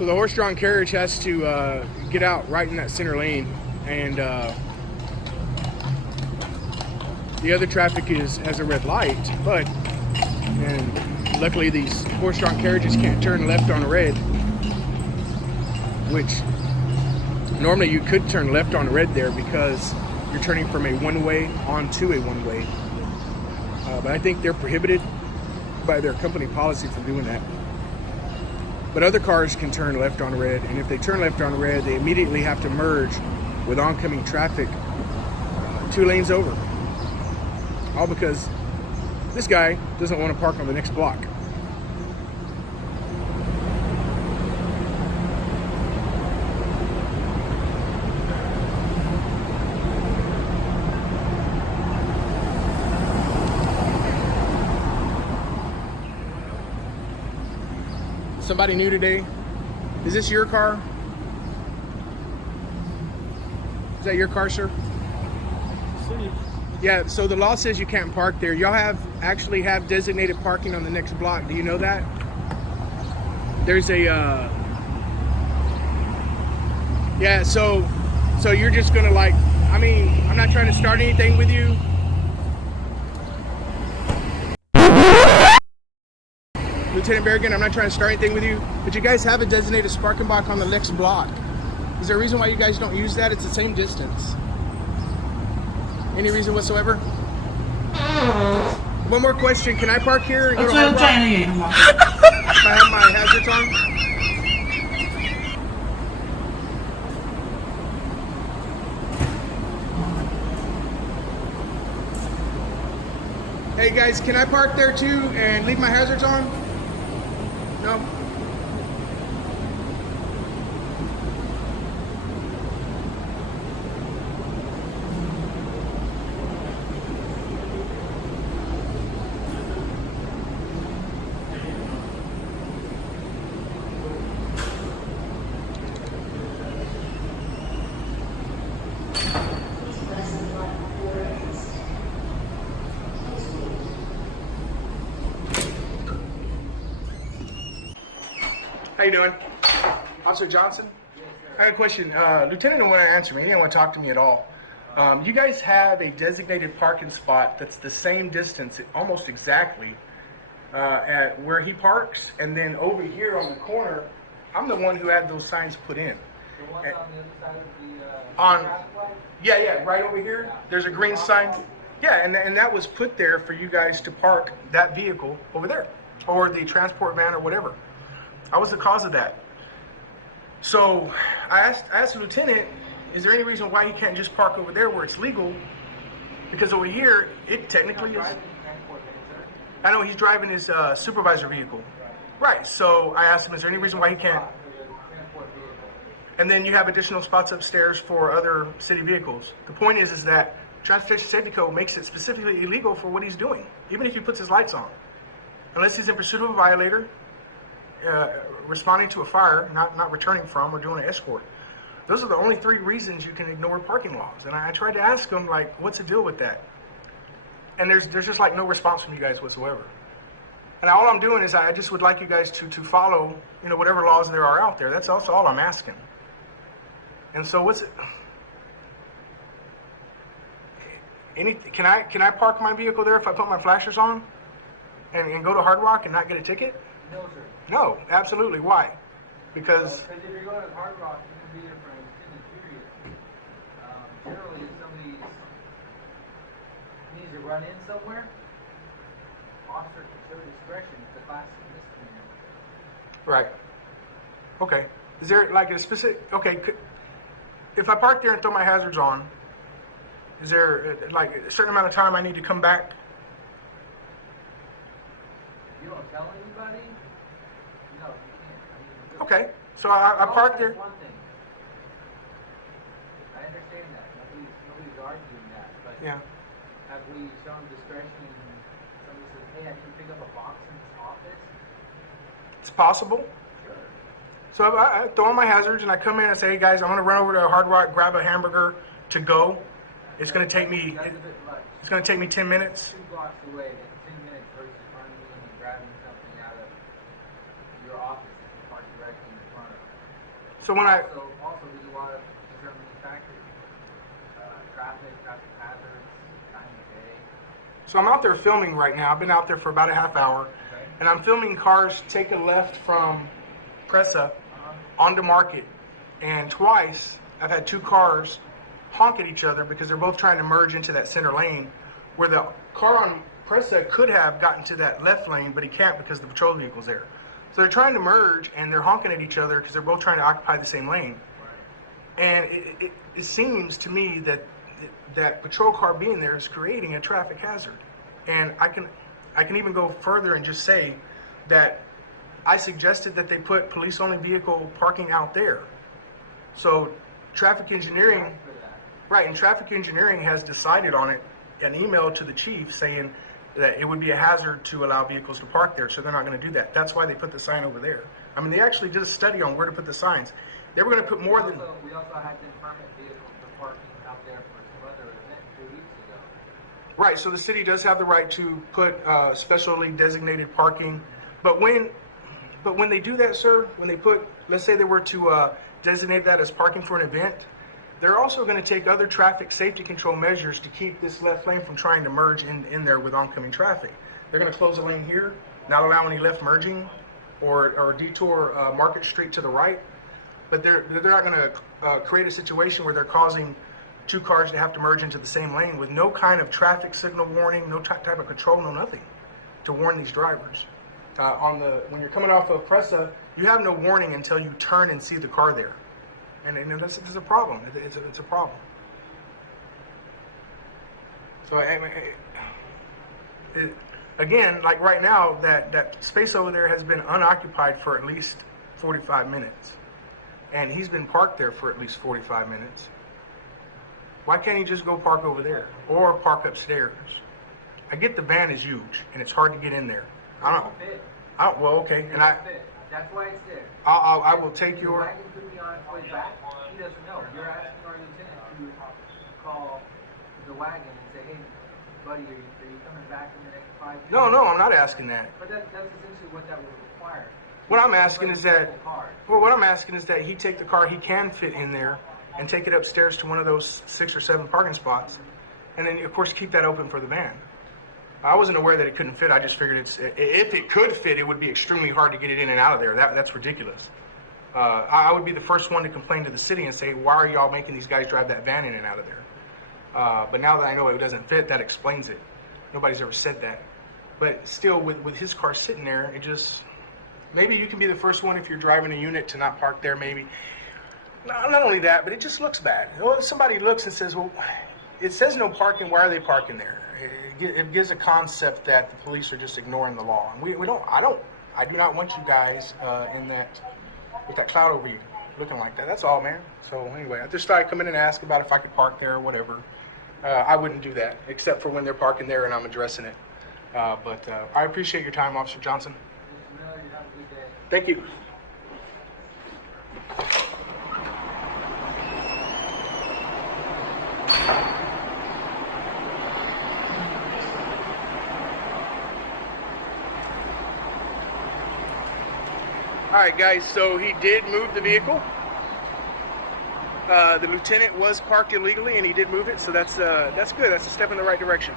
So the horse-drawn carriage has to get out right in that center lane, and the other traffic has a red light, and luckily these horse-drawn carriages can't turn left on red, which normally you could turn left on red there because you're turning from a one-way onto a one-way. But I think they're prohibited by their company policy from doing that. But other cars can turn left on red, and if they turn left on red, they immediately have to merge with oncoming traffic 2 lanes over. All because this guy doesn't want to park on the next block. Somebody new today? Is this your car? Is that your car, sir? Yeah, so the law says you can't park there. Y'all actually have designated parking on the next block. Do you know that? There's a, yeah, so you're just gonna I'm not trying to start anything with you. Lieutenant Berrigan, I'm not trying to start anything with you, but you guys have a designated parking block on the next block. Is there a reason why you guys don't use that? It's the same distance. Any reason whatsoever? One more question. Can I park here? Can I have my hazards on? Hey guys, can I park there too and leave my hazards on? No? How you doing? Officer Johnson? I got a question. Lieutenant didn't want to answer me. He didn't want to talk to me at all. You guys have a designated parking spot that's the same distance, almost exactly, at where he parks, and then over here on the corner, I'm the one who had those signs put in. The ones on the other side of the pathway? Yeah, right over here. There's a green sign. Yeah, and that was put there for you guys to park that vehicle over there, or the transport van or whatever. I was the cause of that. So I asked the lieutenant, is there any reason why he can't just park over there where it's legal? Because over here, it technically is. I know he's driving his supervisor vehicle. Right, so I asked him, is there any reason why he can't? And then you have additional spots upstairs for other city vehicles. The point is that Transportation Safety Code makes it specifically illegal for what he's doing, even if he puts his lights on. Unless he's in pursuit of a violator, responding to a fire, not returning from, or doing an escort. Those are the only 3 reasons you can ignore parking laws. And I tried to ask him, what's the deal with that? And there's just no response from you guys whatsoever. And all I'm doing is I just would like you guys to follow, whatever laws there are out there. That's also all I'm asking. And so what's it? Can I park my vehicle there if I put my flashers on and go to Hard Rock and not get a ticket? No, sir. No, absolutely. Why? Because if you're going to Hard Rock, you can be there for an extended period. Generally, if somebody needs to run in somewhere, officer can show discretion. It's a class misdemeanor. Right. Okay. Is there a specific? Okay. If I park there and throw my hazards on, is there a certain amount of time I need to come back? You don't tell anybody? No, you can't. Okay, so I parked there. One thing. I understand that. Nobody's arguing that. But Yeah. have we shown discretion and somebody says, hey, I need to pick up a box in this office? It's possible. Sure. So I throw on my hazards and I come in and say, hey guys, I'm going to run over to Hard Rock, grab a hamburger to go. It's going to take me. That's a bit much. It's going to take me 10 minutes. 2 blocks away, that's 10 minutes versus running in and grabbing something out of your office and park directly in front of it. So when I Also we do a lot of determining factors, traffic hazards, time of day. So I'm out there filming right now. I've been out there for about a half hour, Okay. and I'm filming cars take a left from Pressa Uh-huh. onto Market, and twice I've had two cars honk at each other because they're both trying to merge into that center lane, where the car on Pressa could have gotten to that left lane, but he can't because the patrol vehicle's there. So they're trying to merge, and they're honking at each other because they're both trying to occupy the same lane. And it seems to me that that patrol car being there is creating a traffic hazard. And I can even go further and just say that I suggested that they put police-only vehicle parking out there. So traffic engineering, right, and traffic engineering has decided on it, an email to the chief saying that it would be a hazard to allow vehicles to park there, so they're not going to do that. That's why they put the sign over there. I mean, they actually did a study on where to put the signs. They were going to put more than... We also had the permit vehicles for parking out there for some other event 2 weeks ago. Right, so the city does have the right to put specially designated parking, but when they do that, sir, when they put, let's say they were to designate that as parking for an event, they're also going to take other traffic safety control measures to keep this left lane from trying to merge in there with oncoming traffic. They're going to close a lane here, not allow any left merging, or detour Market Street to the right. But they're not going to create a situation where they're causing two cars to have to merge into the same lane with no kind of traffic signal warning, no type of control, no nothing to warn these drivers. When you're coming off of Pressa, you have no warning until you turn and see the car there. And that's a problem. It's a problem. So again, like right now, that space over there has been unoccupied for at least 45 minutes. And he's been parked there for at least 45 minutes. Why can't he just go park over there or park upstairs? I get the van is huge and it's hard to get in there. Well, okay, and That's why it's there. I will take The your... wagon could be on its way back. He doesn't know. You're asking our lieutenant to call the wagon and say, hey, buddy, are you coming back in the next 5 minutes? No, I'm not asking that. But that's essentially what that would require. What I'm asking is that he take the car he can fit in there and take it upstairs to one of those 6 or 7 parking spots, and then of course keep that open for the van. I wasn't aware that it couldn't fit. I just figured if it could fit, it would be extremely hard to get it in and out of there. That's ridiculous. I would be the first one to complain to the city and say, why are y'all making these guys drive that van in and out of there? But now that I know it doesn't fit, that explains it. Nobody's ever said that. But still, with his car sitting there, it just... Maybe you can be the first one if you're driving a unit to not park there, maybe. Not only that, but it just looks bad. Well, somebody looks and says, well, it says no parking, why are they parking there? It gives a concept that the police are just ignoring the law. And I do not want you guys with that cloud over you, looking like that. That's all, man. So anyway, I just thought I'd come in and ask about if I could park there or whatever. I wouldn't do that, except for when they're parking there and I'm addressing it. But I appreciate your time, Officer Johnson. Thank you. All right, guys, so he did move the vehicle. The lieutenant was parked illegally, and he did move it, so that's good. That's a step in the right direction.